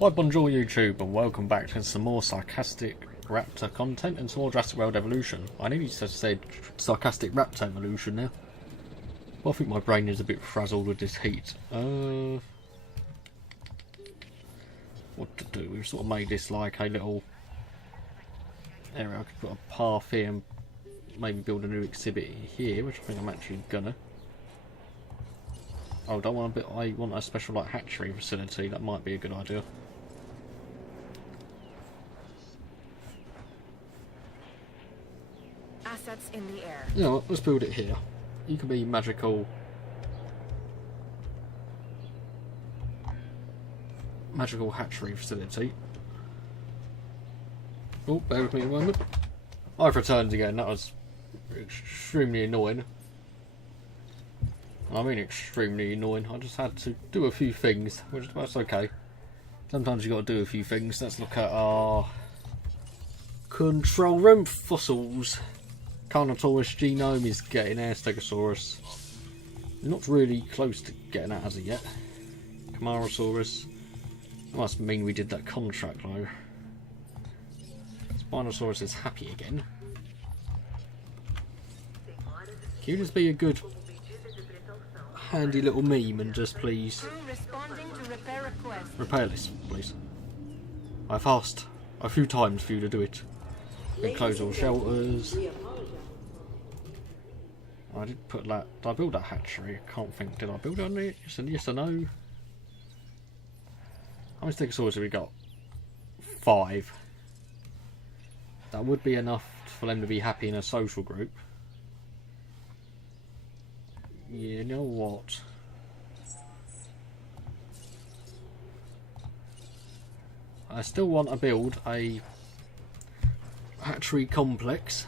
Hi, bonjour YouTube, and welcome back to some more Sarcastic Raptor content and some more Jurassic World Evolution. I nearly just said Sarcastic Raptor Evolution now. Well, I think my brain is a bit frazzled with this heat. What to do? We've sort of made this like a little area. I could put a path here and maybe build a new exhibit here, which I think I'm actually gonna. Oh, don't want a bit. I want a special like hatchery facility. That might be a good idea. Assets in the air. You know what, let's build it here. You can be magical hatchery facility. Oh, bear with me a moment. I've returned again. That was extremely annoying. I mean extremely annoying. I just had to do a few things, which that's okay. Sometimes you got to do a few things. Let's look at our control room fossils. Carnotaurus genome is getting there. Stegosaurus. Not really close to getting that as of yet. Camarasaurus. That must mean we did that contract though. Spinosaurus is happy again. Can you just be a good handy little meme and just please repair this, please? I've asked a few times for you to do it. Then close all shelters. I did put that. Did I build that hatchery? I can't think. Did I build it on it? Yes or no? How many Stegosaurs have we got? 5. That would be enough for them to be happy in a social group. You know what? I still want to build a hatchery complex.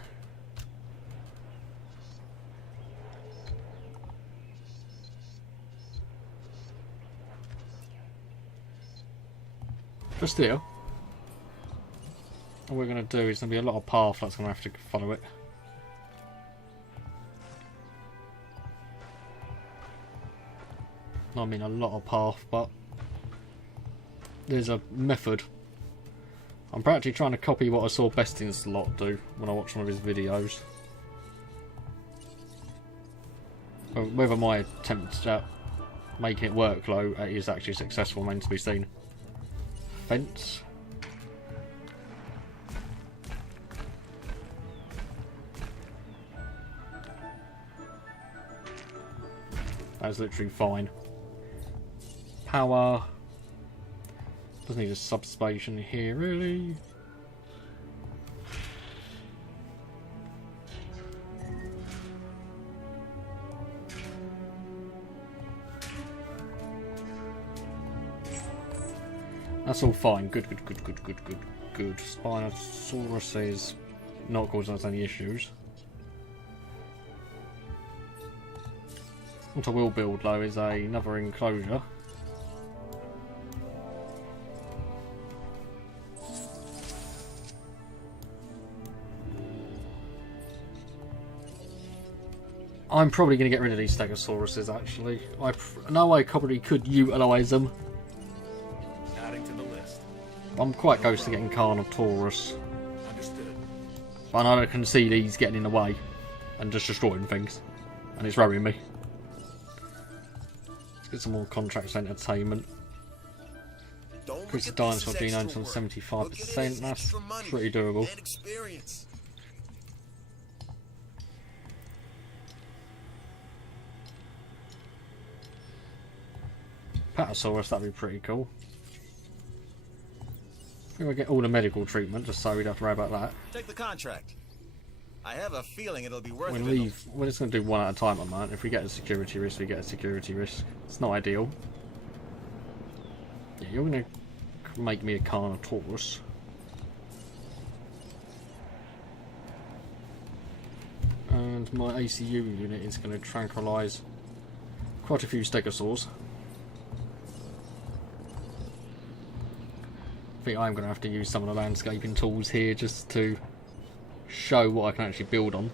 Just here. What we're going to do is going to be a lot of path that's going to have to follow it. I mean a lot of path, but there's a method. I'm practically trying to copy what I saw Besting's lot do when I watched one of his videos. But whether my attempt at making it work though is actually successful remains to be seen. Fence. That's literally fine. Power. Doesn't need a substation here, really. That's all fine. Good. Spinosaurus is not causing us any issues. What I will build though is another enclosure. I'm probably going to get rid of these Stegosauruses actually. I know I probably could utilise them. Adding to the list. I'm quite close to getting Carnotaurus. Understood. But I know I can see these getting in the way and just destroying things. And it's worrying me. Let's get some more contracts entertainment. Increase the dinosaur genome to 75%. That's pretty doable. Patasaurus, that'd be pretty cool. I think we'll get all the medical treatment just so we don't have to worry about that. Take the contract. I have a feeling it'll be worth it. We're just going to do one at a time on that. If we get a security risk, we get a security risk. It's not ideal. Yeah, you're going to make me a Carnotaurus. And my ACU unit is going to tranquilise quite a few Stegosaurs. I think I'm going to have to use some of the landscaping tools here just to show what I can actually build on.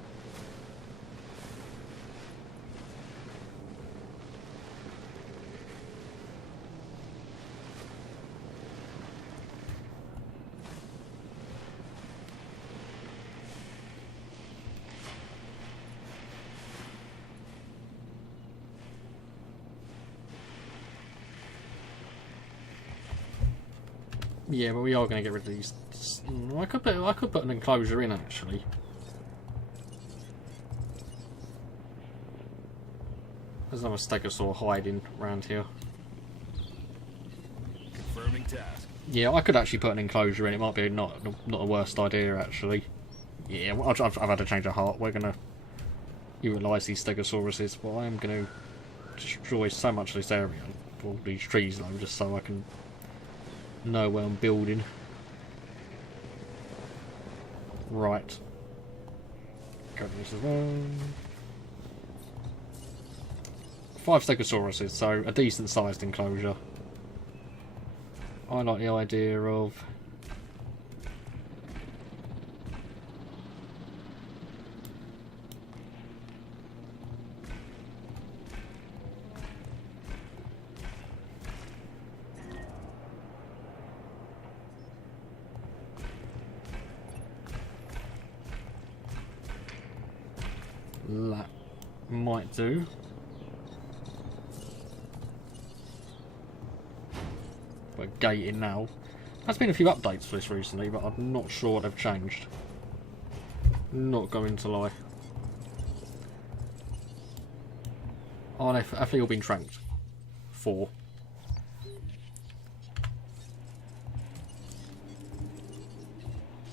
Yeah, but we are going to get rid of these. I could put an enclosure in actually. There's another stegosaur hiding around here. Confirming task. Yeah, I could actually put an enclosure in. It might be not a worst idea actually. Yeah, I've had to change of heart. We're going to utilise these stegosauruses, but I am going to destroy so much of this area, all these trees though, just so I can know where I'm building. Right. Go to this as well. 5 stegosauruses, so a decent sized enclosure. I like the idea of that might do. But gating now. There's been a few updates for this recently, but I'm not sure what they've changed. Not going to lie. Oh, they've actually all been tranked. 4.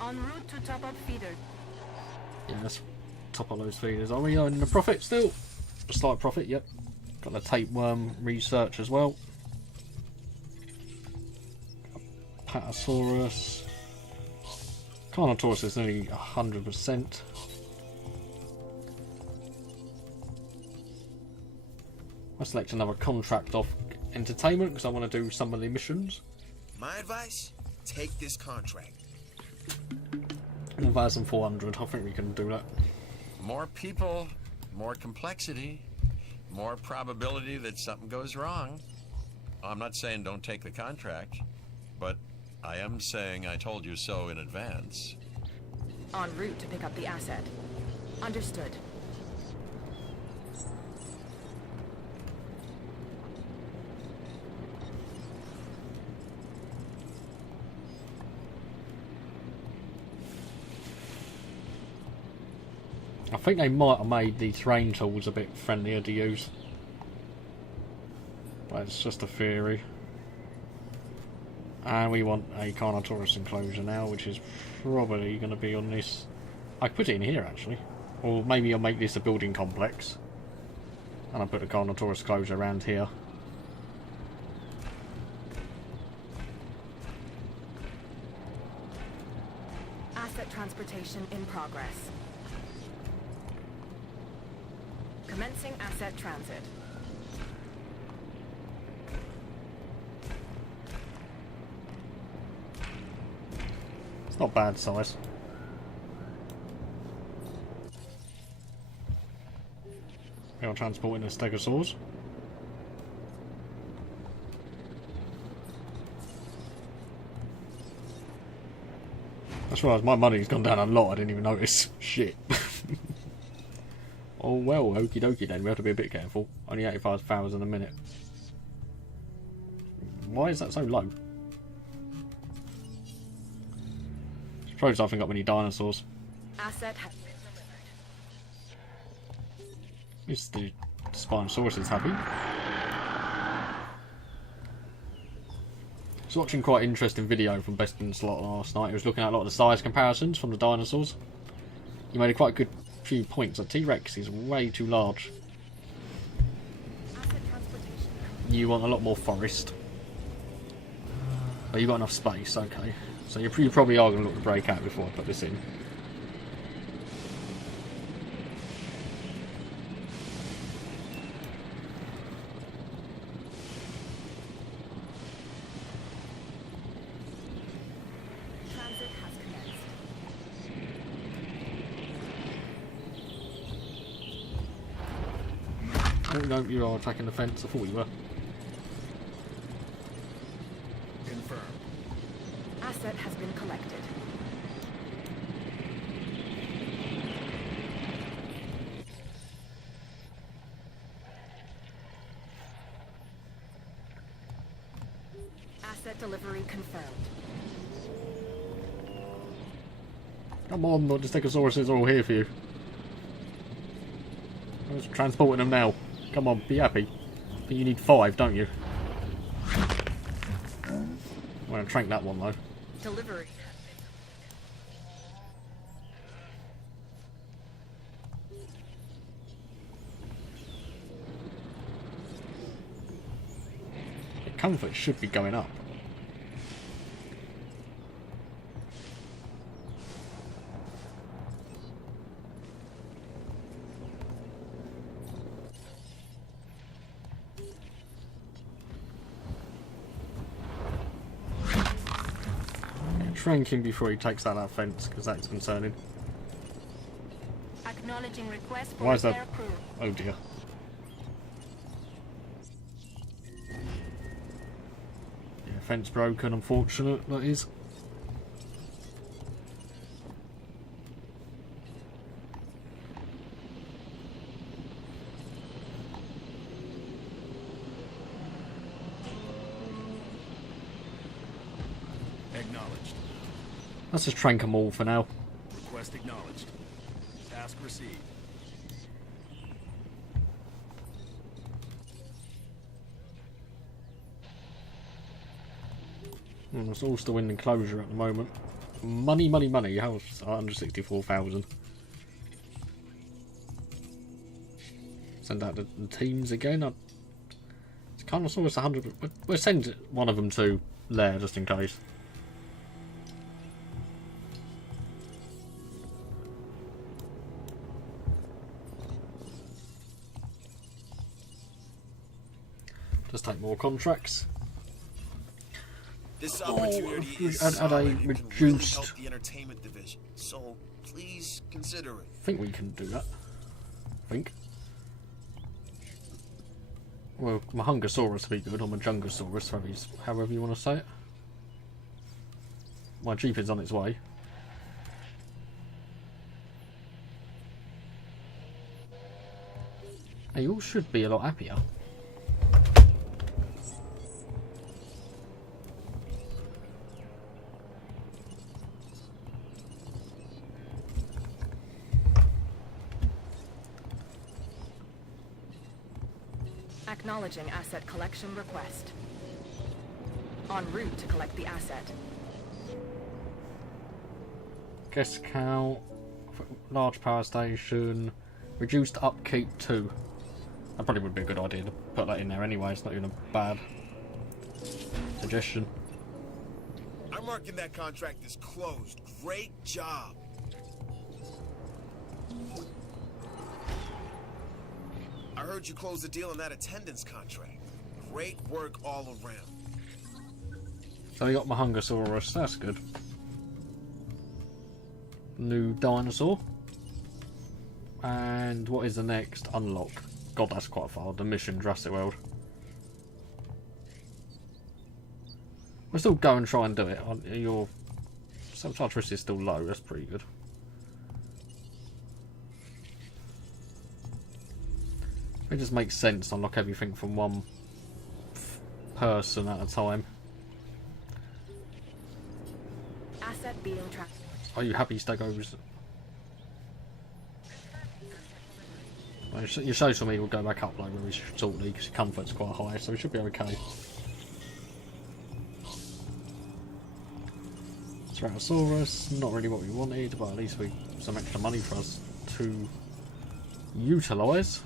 En route to top up feeder. Yeah, let's top up those feeders. Are we earning a profit still? A slight profit, yep. Got the tapeworm research as well. Patasaurus. Carnotaurus is nearly 100%. I select another contract off entertainment because I want to do some of the missions. My advice, take this contract. 1,400, I think we can do that. More people, more complexity, more probability that something goes wrong. I'm not saying don't take the contract, but I am saying I told you so in advance. En route to pick up the asset. Understood. I think they might have made the terrain tools a bit friendlier to use. But it's just a theory. And we want a Carnotaurus enclosure now, which is probably going to be on this. I could put it in here actually. Or maybe I'll make this a building complex. And I'll put a Carnotaurus enclosure around here. Asset transportation in progress. Commencing asset transit. It's not bad size. We are transporting the stegosaurs. That's right, my money's gone down a lot, I didn't even notice. Shit. Oh well, okie dokie then, we have to be a bit careful. Only 85,000 a minute. Why is that so low? Suppose I haven't got many dinosaurs. Asset has been delivered. At least the Spinosaurus is happy. I was watching quite an interesting video from Best in Slot last night. He was looking at a lot of the size comparisons from the dinosaurs. He made a quite good few points. A T-Rex is way too large. Asset transportation. You want a lot more forest. But you've got enough space, okay. So you probably are going to look to break out before I put this in. Transit has commenced. Oh no, you are attacking the fence. I thought you were. Confirmed. Asset has been collected. Asset delivery confirmed. Come on, the Stegosauruses are all here for you. I was transporting them now. Come on, be happy. I think you need 5, don't you? I'm going to trank that one though. Delivery. The comfort should be going up. Trank him before he takes out that fence, because that's concerning. Acknowledging request for Why is that? repair crew. Oh dear. Yeah, fence broken, unfortunate, that is. Acknowledged. Let's just trank them all for now. Request acknowledged. Task received. It's all still in enclosure at the moment. Money, money, money. How's 164,000? Send out the teams again. It's kind of almost 100. We'll send one of them to Lair just in case. Just take more contracts. This opportunity is at a solid. It can really reduced- help the entertainment division. So please consider it. I think we can do that. I think. Well, my Hungosaurus would be good, or my Jungosaurus, however you want to say it. My Jeep is on its way. Hey, you all should be a lot happier. Acknowledging asset collection request. En route to collect the asset. Guest count, large power station, reduced upkeep 2. That probably would be a good idea to put that in there anyway. It's not even a bad suggestion. I'm marking that contract as closed. Great job. I heard you closed the deal on that attendance contract. Great work all around. So I got my Hungosaurus, that's good. New Dinosaur. And what is the next? Unlock. God, that's quite far. The mission, Jurassic World. We'll still go and try and do it. Your sabotage risk is still low, that's pretty good. It just makes sense to unlock everything from one person at a time. Asset being tracked. Are you happy, Stegos? Well, your social media will go back up like very shortly because your comfort's quite high, so we should be okay. Ceratosaurus, not really what we wanted, but at least we some extra money for us to utilise.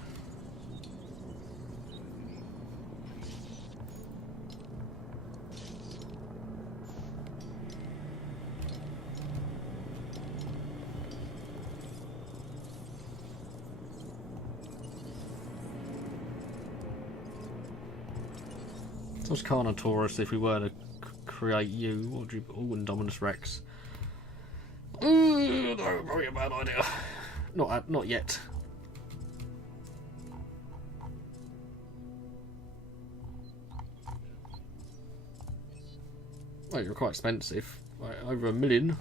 So it's Carnotaurus if we were to create you. What would you... Oh, Indominus Rex. No, probably a bad idea. Not yet. Oh, you're quite expensive. Right, over $1 million.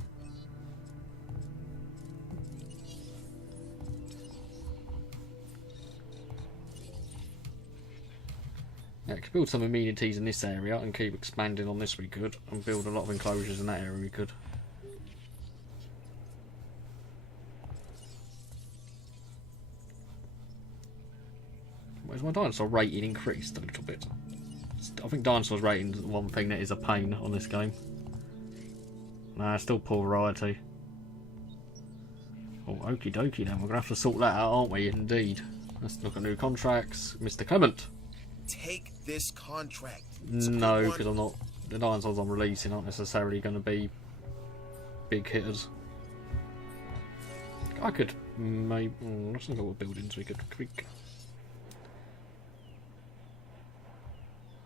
Yeah, build some amenities in this area and keep expanding on this we could, and build a lot of enclosures in that area we could. Where's my dinosaur rating increased a little bit? I think dinosaurs rating is the one thing that is a pain on this game. Nah, still poor variety. Oh, okie dokie then, we're gonna have to sort that out, aren't we? Indeed. Let's look at new contracts. Mr. Clement. Take this contract. It's a No, good because one. I'm not. The dinosaurs I'm releasing aren't necessarily going to be big hitters. I could maybe. Let's look at what buildings we could tweak.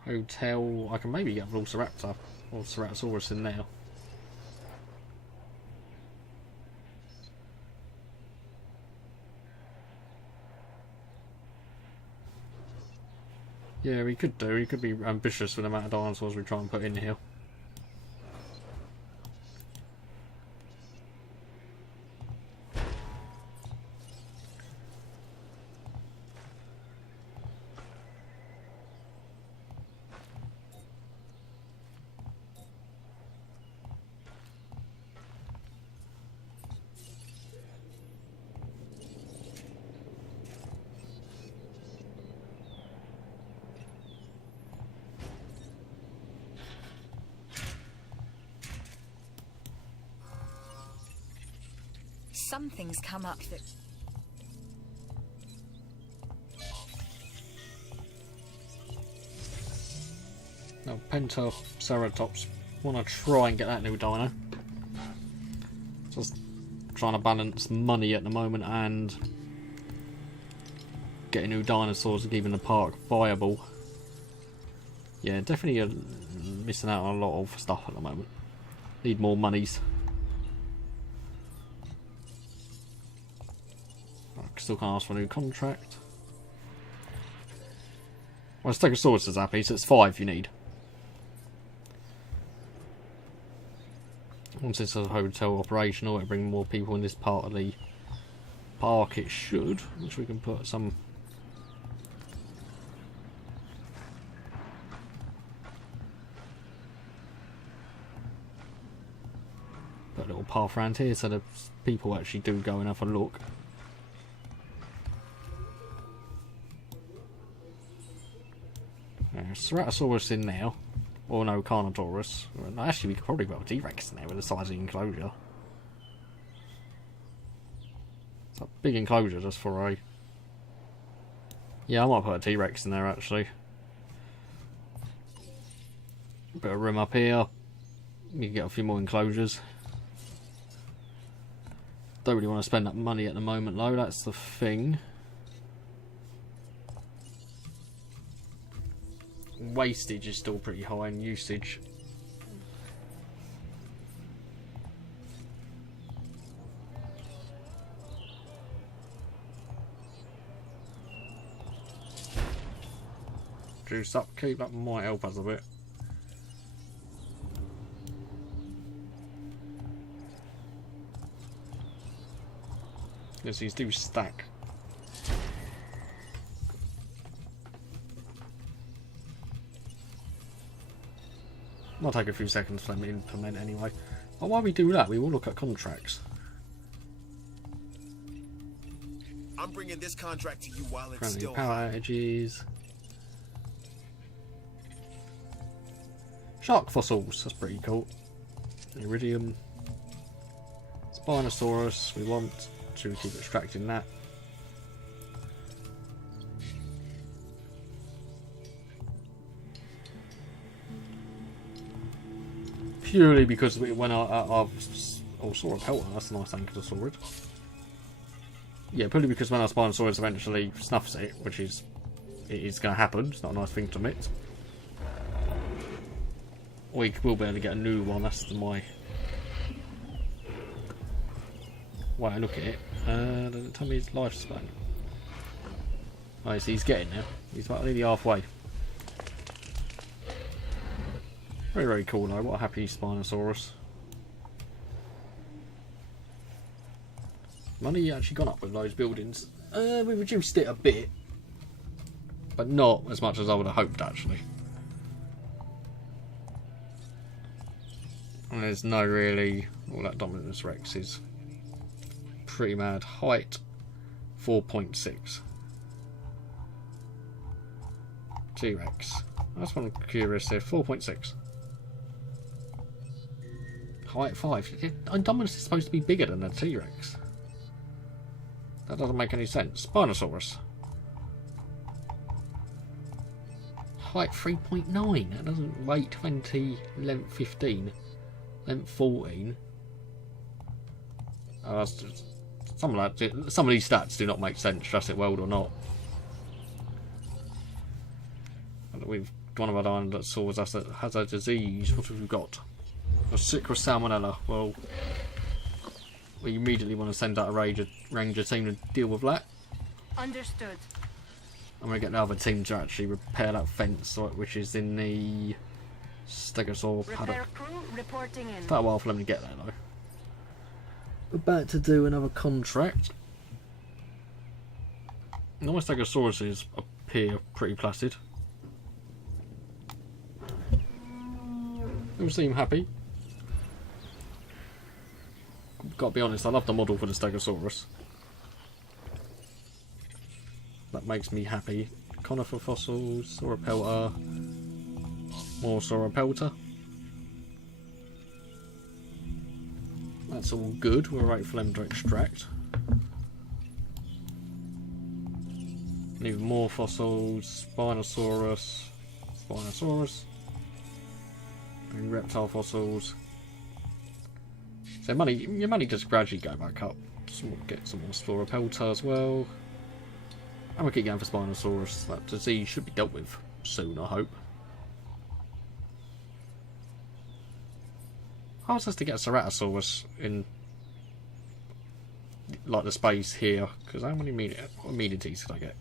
Hotel. I can maybe get Velociraptor or Ceratosaurus in there. Yeah, we could do. We could be ambitious with the amount of dinosaurs we try and put in here. Something's come up that... Now, Pentaceratops. Want to try and get that new dino. Just trying to balance money at the moment and getting new dinosaurs and keeping the park viable. Yeah, definitely missing out on a lot of stuff at the moment. Need more monies. I still can't ask for a new contract. Well, Stegosaurus is happy, so it's 5 you need. Once it's a hotel operational, it'll bring more people in this part of the park. It should, which we can put some. Put a little path around here so that people actually do go and have a look. Ceratosaurus in there, or no, Carnotaurus. Actually, we could probably put a T-Rex in there with the size of the enclosure. It's a big enclosure just for a... Yeah, I might put a T-Rex in there actually. Bit of room up here. You can get a few more enclosures. Don't really want to spend that money at the moment though, that's the thing. Wastage is still pretty high in usage. Juice upkeep, that might help us a bit. Yes, these do stack. Might take a few seconds for them to implement anyway. But while we do that, we will look at contracts. I'm bringing this contract to you while it's Currently still power hot. outages. Shark fossils, that's pretty cool. Iridium. Spinosaurus, we want to keep extracting that. Purely because when I've saw a pelter, that's a nice Ankylosaurus. Yeah, purely because when our Spinosaurus eventually snuffs it, which is going to happen, it's not a nice thing to admit. We will be able to get a new one, that's my way I look at it. Does it tell me his lifespan? Oh, so he's getting there. He's about nearly halfway. Very, very cool though. What a happy Spinosaurus. Money actually gone up with those buildings. We reduced it a bit, but not as much as I would have hoped actually. And there's no really... Well, that Dominus Rex is pretty mad. Height, 4.6. T-Rex. That's one curious here. 4.6. Height 5. Dominus is supposed to be bigger than a T-Rex. That doesn't make any sense. Spinosaurus. Height 3.9. That doesn't... Weight 20. Length 15. Length 14. Oh, that's just, some of these stats do not make sense, Jurassic World or not. We've one of our dinosaurs has a disease. What have we got? A sick with salmonella. Well, we immediately want to send out a ranger team to deal with that. Understood. I'm going to get the other team to actually repair that fence, which is in the Stegosaur paddock. Repair crew reporting in. It's quite a while for them to get there though. We're about to do another contract. Now my Stegosauruses appear pretty placid. They all seem happy. Gotta be honest, I love the model for the Stegosaurus. That makes me happy. Conifer fossils, Sauropelta, more Sauropelta. That's all good, we're right for them to extract. Need more fossils, Spinosaurus, and reptile fossils. So your money just gradually go back up. Get some more Sauropelta as well. And we'll keep going for Spinosaurus. That disease should be dealt with soon, I hope. I was supposed to get a Ceratosaurus in like the space here, because how many amenities could I get?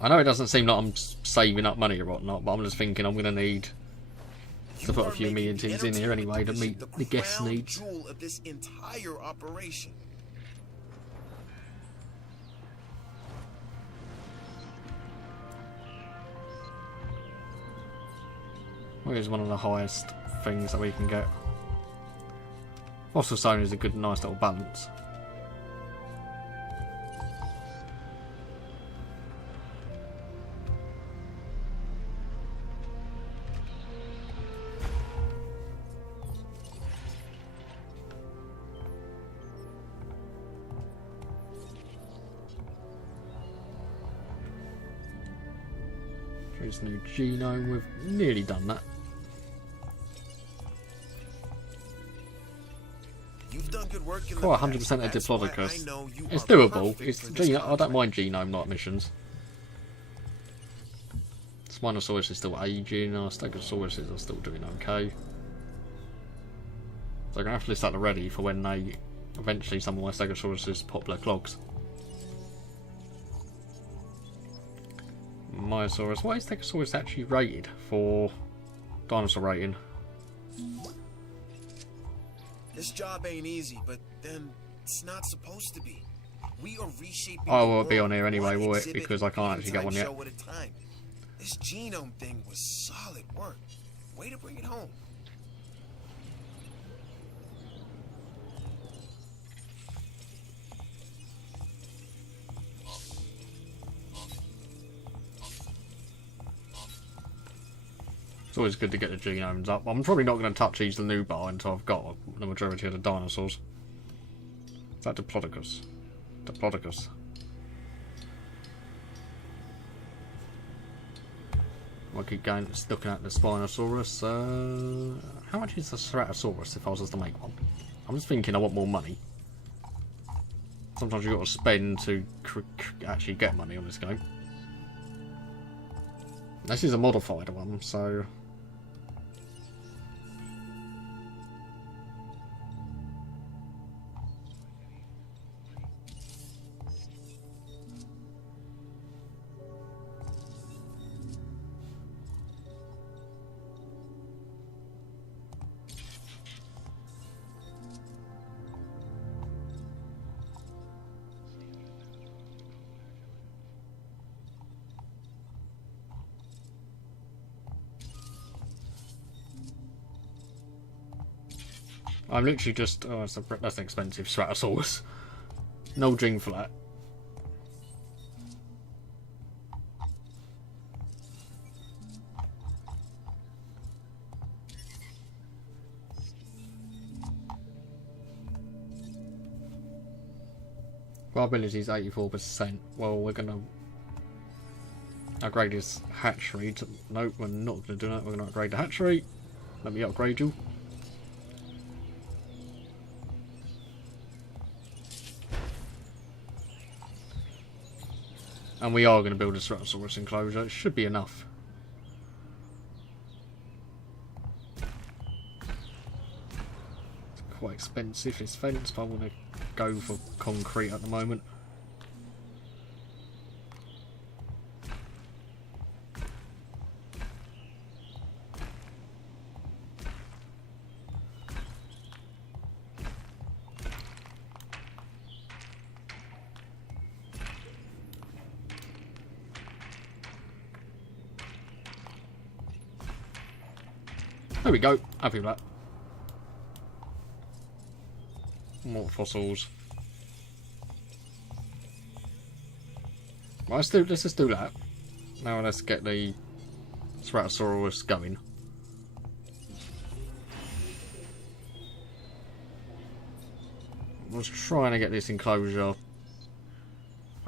I know it doesn't seem like I'm saving up money or whatnot, but I'm just thinking I'm going to need to put a few amenities in here anyway to meet the guest needs. Jewel of this entire operation. Where's one of the highest things that we can get? Fossil zone is a good, nice little balance. Here's new genome. We've nearly done that. You've done good work in the Quite past. 100% of That's why Diplodocus. I know you It's are doable. perfect It's for this I don't contract. mind genome night missions. Spinosaurus is still aging. Our Stegosauruses are still doing okay. So I'm gonna have to list that ready for when they eventually some of my Stegosauruses pop their clogs. Myosaurus. What is Stegosaurus actually rated for dinosaur rating? This job ain't easy, but then it's not supposed to be. We are reshaping. Oh, the well, it'll be world, on here anyway, one will it? exhibit Because I can't actually get one yet. show at a time. This genome thing was solid work. Way to bring it home. It's always good to get the genomes up. I'm probably not going to touch these Lanubar until I've got the majority of the dinosaurs. Is that Diplodocus? Diplodocus. I'll keep going, just looking at the Spinosaurus. How much is the Ceratosaurus if I was just to make one? I'm just thinking I want more money. Sometimes you've got to spend to actually get money on this game. This is a modified one, so... I'm literally just... Oh, that's an expensive Stratosaurus. No Gene flat. Viability is 84%. Well, we're going to upgrade his hatchery. Nope, we're not going to do that. We're going to upgrade the hatchery. Let me upgrade you. And we are going to build a Ceratosaurus enclosure. It should be enough. It's quite expensive, this fence, but I want to go for concrete at the moment. There we go. Happy with that. More fossils. Well, let's just do that. Now let's get the Ceratosaurus going. I was trying to get this enclosure.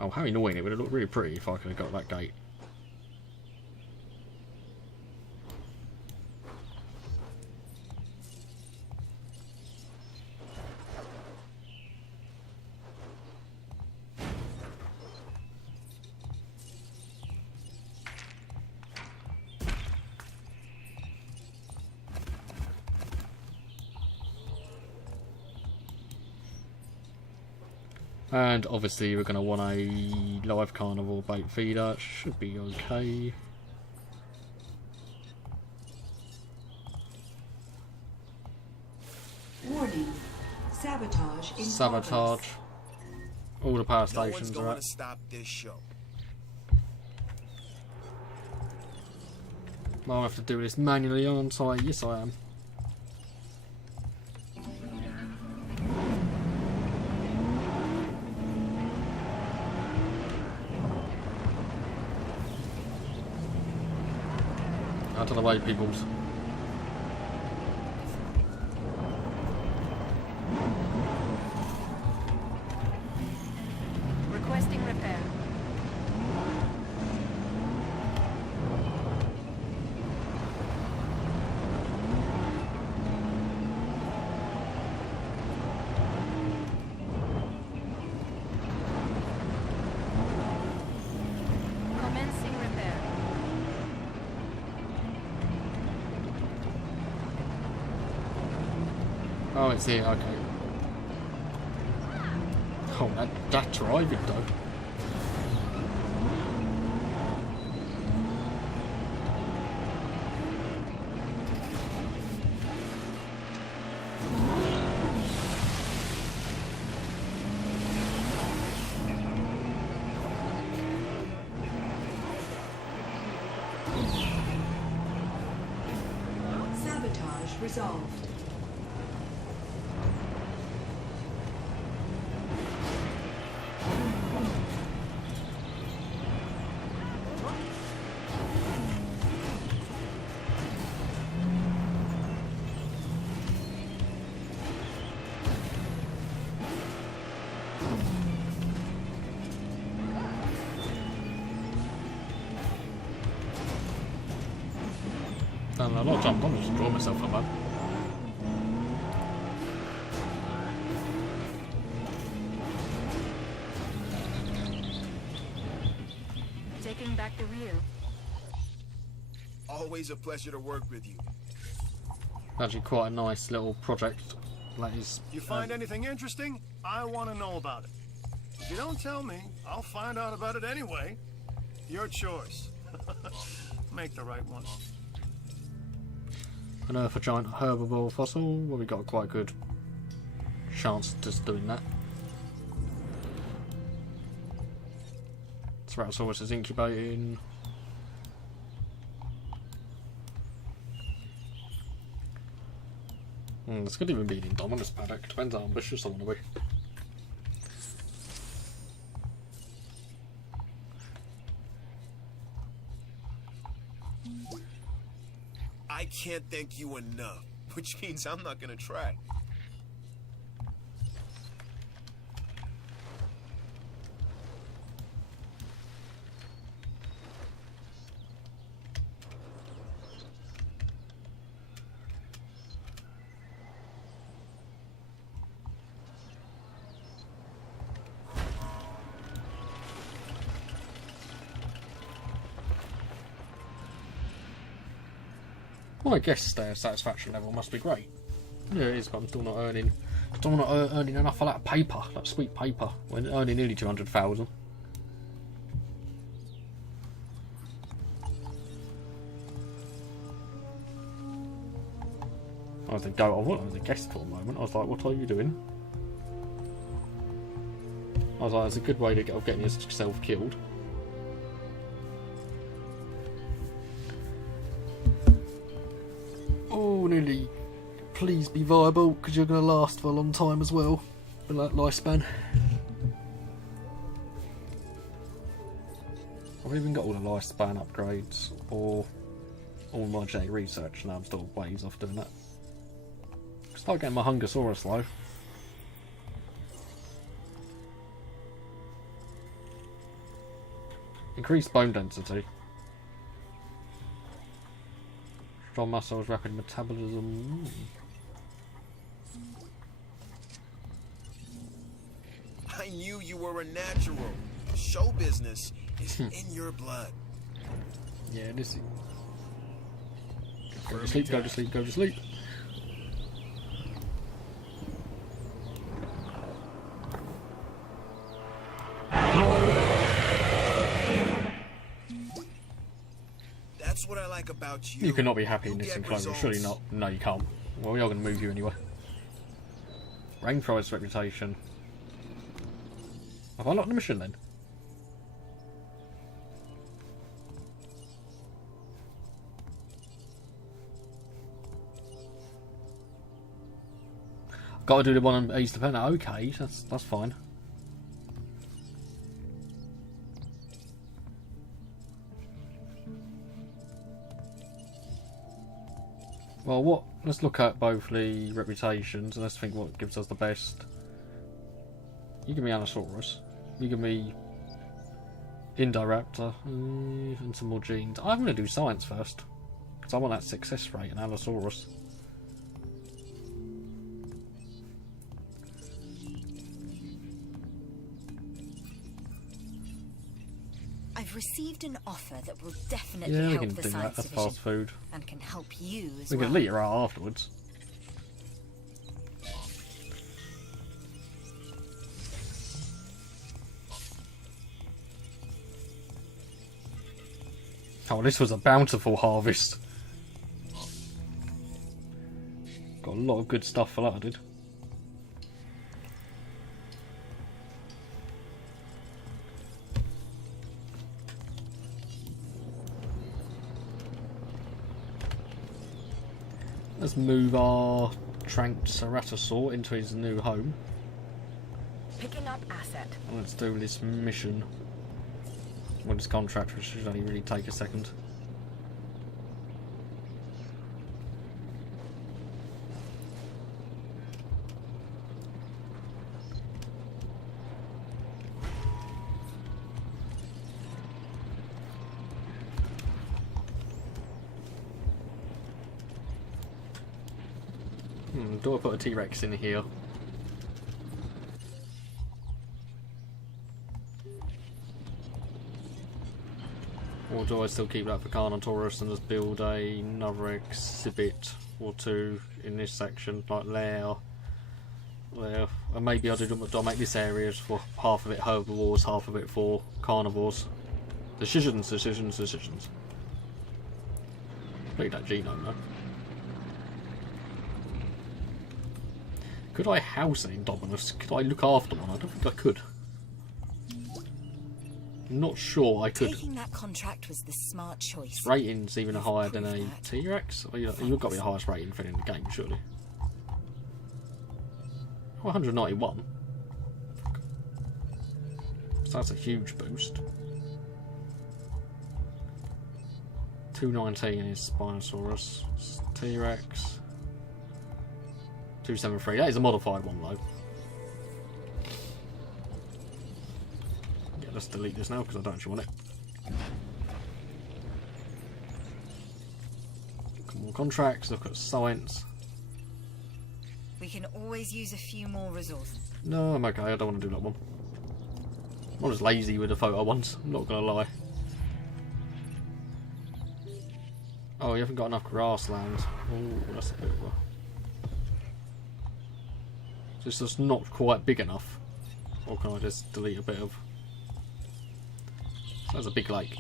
Oh, how annoying! It would have looked really pretty if I could have got that gate. And obviously we're going to want a live carnivore bait feeder. Should be okay. Warning. Sabotage in Sabotage. progress. All the power No stations one's are going up. to stop this show. I'll have to do this manually, aren't I? Yes, I am. Out of the way, peoples. Requesting repair. Commencing repair. Oh, it's here, okay. Oh, that driving though. Sabotage resolved. Done a lot of jump on, just draw myself up, man. Taking back the wheel. Always a pleasure to work with you. Actually, quite a nice little project. That is. You find anything interesting? I want to know about it. If you don't tell me, I'll find out about it anyway. Your choice. Make the right one. Unearth a giant herbivore fossil. Well, we got quite a good chance just doing that. Ceratosaurus is incubating. This could even be an Indominus paddock. Depends how ambitious I want to be. I can't thank you enough, which means I'm not gonna try. Well, I guess their satisfaction level must be great. Yeah, it is, but I'm still not earning. Still not earning enough for that paper, that sweet paper. When earning nearly 200,000. I was a guest for a moment. I was like, "What are you doing?" I was like, "It's a good way to get of getting yourself killed." Oh, nearly. Please be viable, because you're going to last for a long time as well. For that lifespan. I've even got all the lifespan upgrades, or all my genetic research, and I'm still ways off doing that. Start getting my Hungosaurus though. Increased bone density. Strong muscles, rapid metabolism. I knew you were a natural. Show business is in your blood. Yeah, this is... Go to sleep, go to sleep, go to sleep. That's what I like about you. You cannot be happy in You this get enclosure, results. surely not. No, you can't. Well, we are going to move you anyway. Rainforest reputation. Have I locked the mission then? Got to do the one on East Dependent. Okay, that's fine. Well, let's look at both the reputations and let's think what gives us the best. You give me Allosaurus. You give me Indoraptor and some more genes. I'm going to do science first because I want that success rate in Allosaurus. I've received an offer that will definitely Yeah, we help can the do that. science That's division fast food. and can help you as We well. can eat her out afterwards. Oh, this was a bountiful harvest. Got a lot of good stuff for that, I did. Let's move our tranked Ceratosaur into his new home. Picking up asset. And let's do this mission. Well, this contract, which should only really take a second. Do I put a T-Rex in here? Or do I still keep that for Carnotaurus and just build another exhibit or two in this section, like there, and maybe do I make this area for half of it herbivores, half of it for carnivores? Decisions. Complete that genome though. Could I house an Indominus? Could I look after one? I don't think I could. I'm not sure I could. Taking that contract was the smart choice. Rating's even You've higher than a proved that. T-Rex? You've got to be the highest rating thing in the game, surely. Oh, 191. So that's a huge boost. 219 is Spinosaurus. T-Rex. 273. That is a modified one though. Yeah, let's delete this now because I don't actually want it. Look at more contracts, look at science. We can always use a few more resources. No, I'm okay, I don't want to do that one. I'm just lazy with the photo ones, I'm not gonna lie. Oh, you haven't got enough grassland. Oh, that's a bit of a... So it's just not quite big enough. Or can I just delete a bit of... So that's a big lake.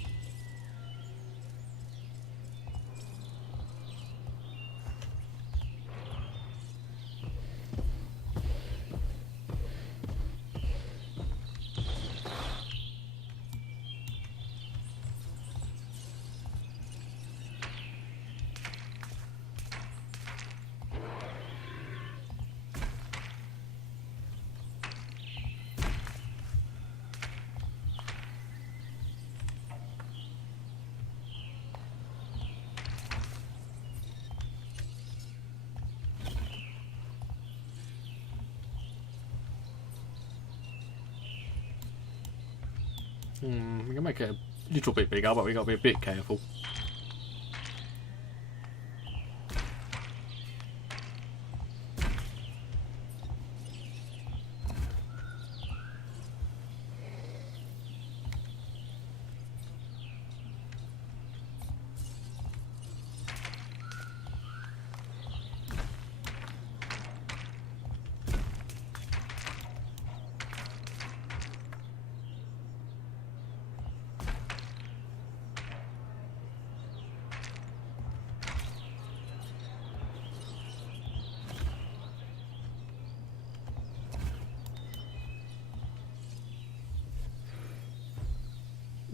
We can make it a little bit bigger, but we got to be a bit careful.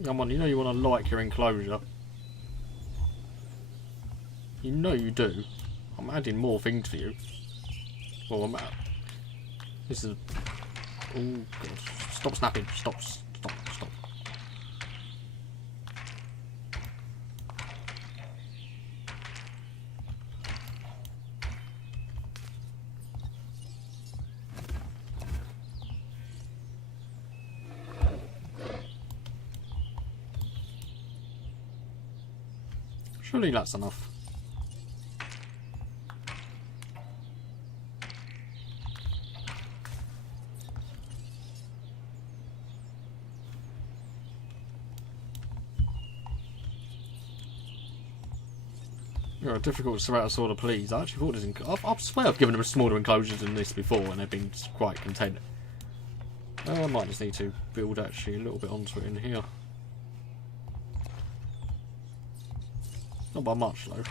Come on, you know you want to like your enclosure. You know you do. I'm adding more things for you. Well, I'm at... This is... Oh, God. Stop snapping. Stop. Surely that's enough. You're a difficult Ceratosaur to please. I actually thought this. I swear I've given them smaller enclosures than this before, and they've been quite content. I might just need to build actually a little bit onto it in here. Not by much though.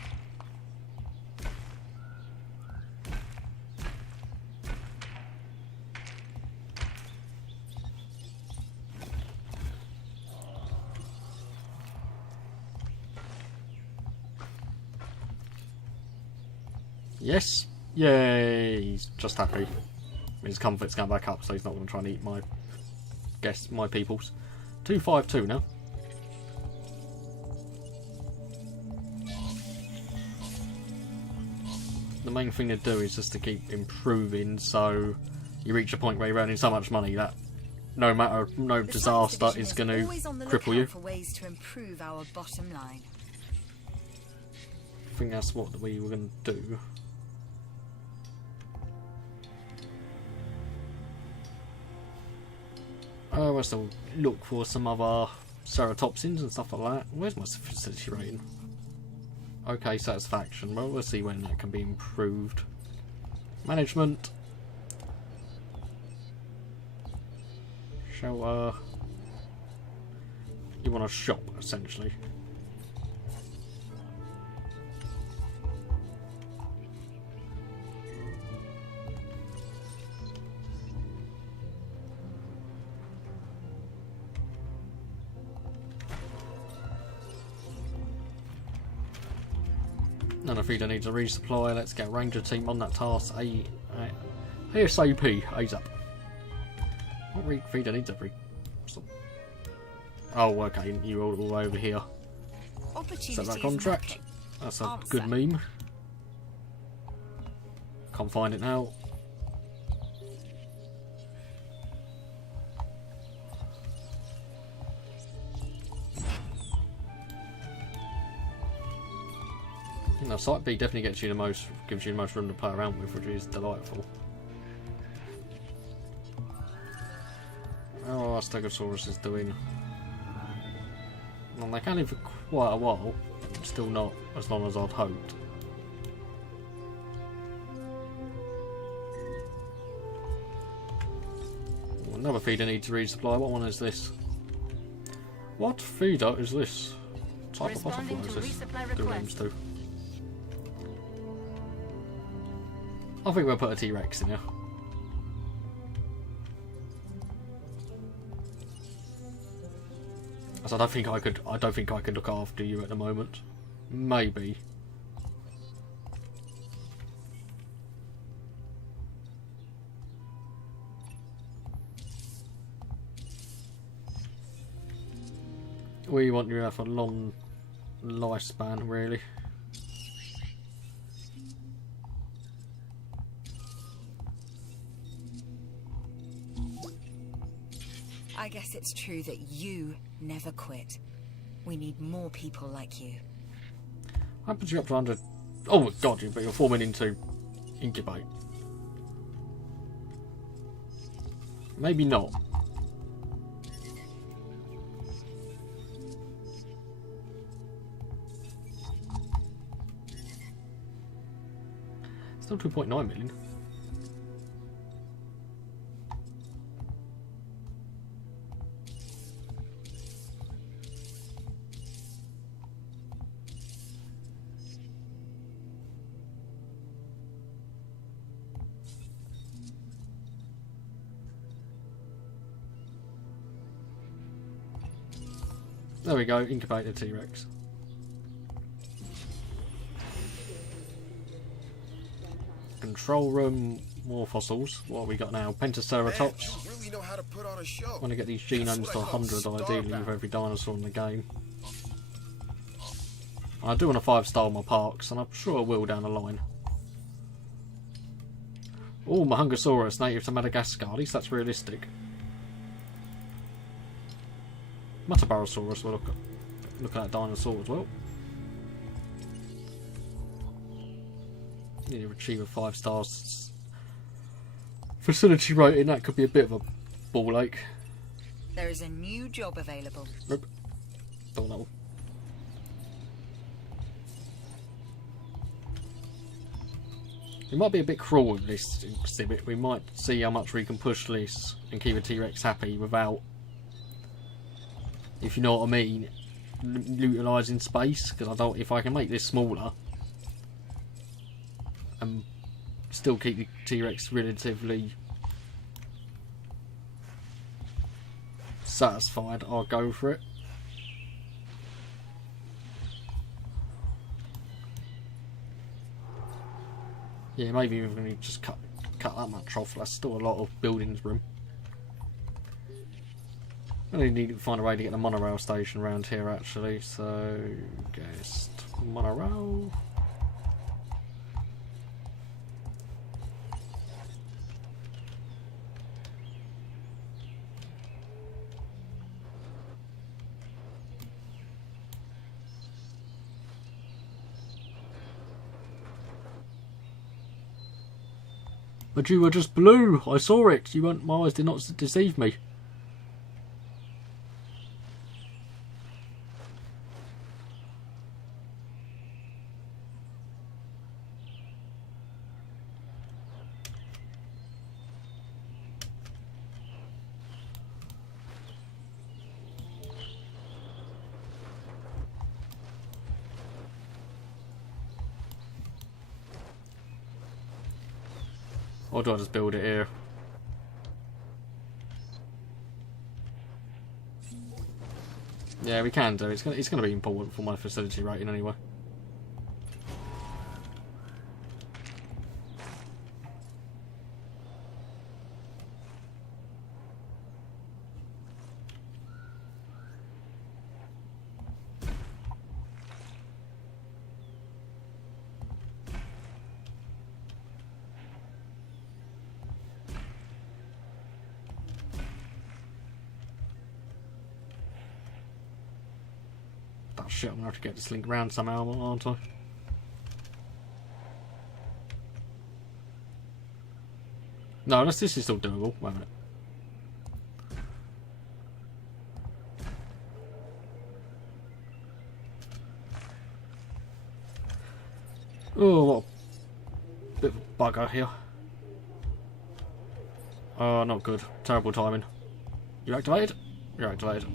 Yes. Yay! He's just happy. His comfort's going back up, so he's not going to try and eat my guests, my peoples. 252 now. The main thing to do is just to keep improving, so you reach a point where you're earning so much money that no disaster is going to cripple you. For ways to improve our bottom line. I think that's what we were going to do. We'll still look for some other ceratopsins and stuff like that. Where's my sufficiency rating? Okay, satisfaction. Well, we'll see when that can be improved. Management. Shelter. You want a shop, essentially. None of Feeder needs a resupply. Let's get a ranger team on that task ASAP, ASAP. What feed I need every... Oh, okay, you're all the way over here. Set that contract. That's a good meme. Can't find it now. No, Site B definitely gives you the most room to play around with, which is delightful. Oh, our Stegosaurus is doing. Well, they can live for quite a while, still not as long as I'd hoped. Another feeder needs to resupply. What one is this? What feeder is this? What type of butterfly is this? Do names to? I think we'll put a T-Rex in here. As I don't think I could look after you at the moment. Maybe. We want you to have a long lifespan, really. I guess it's true that you never quit. We need more people like you. How put you up to 100? Oh my god, but you're forming into incubate. Maybe not. Still 2.9 million. There we go, incubated T-Rex. Control room, more fossils. What have we got now? Pentaceratops. Man, you really know how to put on a show. Want to get these genomes to 100 ideally with every dinosaur in the game. I do want to 5-star my parks, and I'm sure I will down the line. Oh, Mahungosaurus, native to Madagascar. At least that's realistic. Metabarosaurus, we'll look at that dinosaur as well. Need to achieve a 5 stars facility rating. That could be a bit of a ball ache. There is a new job available. Nope. Don't know. We might be a bit cruel with this exhibit. We might see how much we can push this and keep a T-Rex happy without, if you know what I mean, utilising space. Because I don't. If I can make this smaller and still keep the T-Rex relatively satisfied, I'll go for it. Yeah, maybe we're going to just cut that much off. That's still a lot of buildings room. I really need to find a way to get the monorail station around here actually, so guest monorail. But you were just blue. I saw it. You weren't. My eyes did not deceive me. Or do I just build it here? Yeah, we can do. It's gonna be important for my facility rating anyway. shit, I'm gonna have to get this link round somehow, aren't I? No, this is still doable. Wait a minute. Oh, what a bit of a bugger here. Oh, not good. Terrible timing. You activated? You're activated.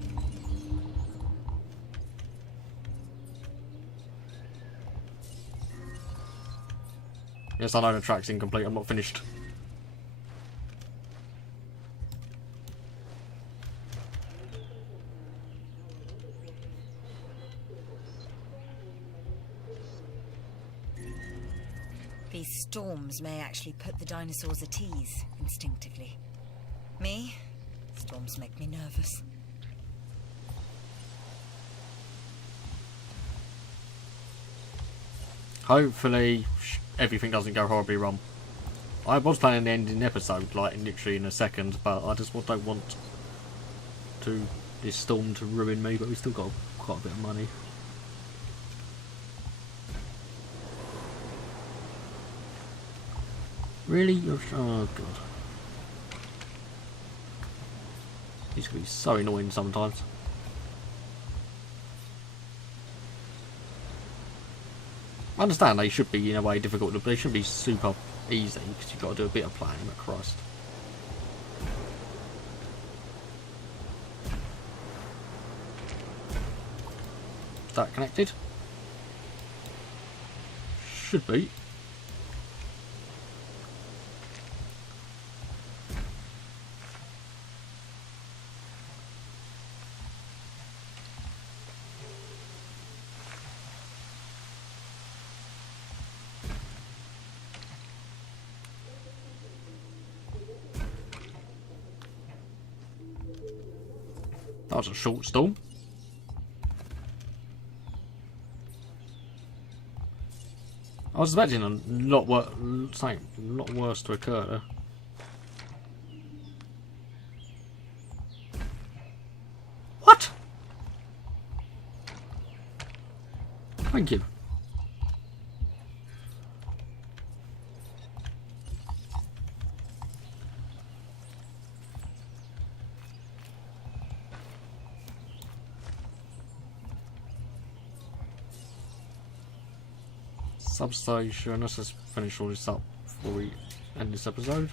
Yes, I know the track's incomplete. I'm not finished. These storms may actually put the dinosaurs at ease, instinctively. Me? Storms make me nervous. Hopefully, everything doesn't go horribly wrong. I was planning the ending episode, like literally in a second, but I just don't want this storm to ruin me. But we still got quite a bit of money. Really? Oh god. These can be so annoying sometimes. I understand they should be in a way difficult, but they shouldn't be super easy because you've got to do a bit of planning, but Christ. Is that connected? Should be. That was a short storm. I was expecting a lot worse to occur there. What? Thank you. Substation. Let's just finish all this up before we end this episode.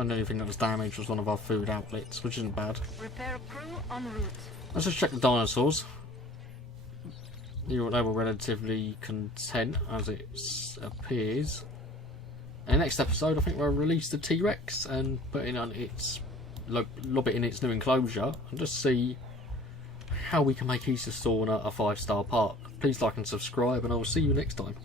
And anything that was damaged was one of our food outlets, which isn't bad. Repair crew en route. Let's just check the dinosaurs. They were relatively content, as it appears. In the next episode, I think we'll release the T-Rex and put it on its lob it in its new enclosure and just see how we can make Easter Sauna a 5-star park. Please like and subscribe, and I will see you next time.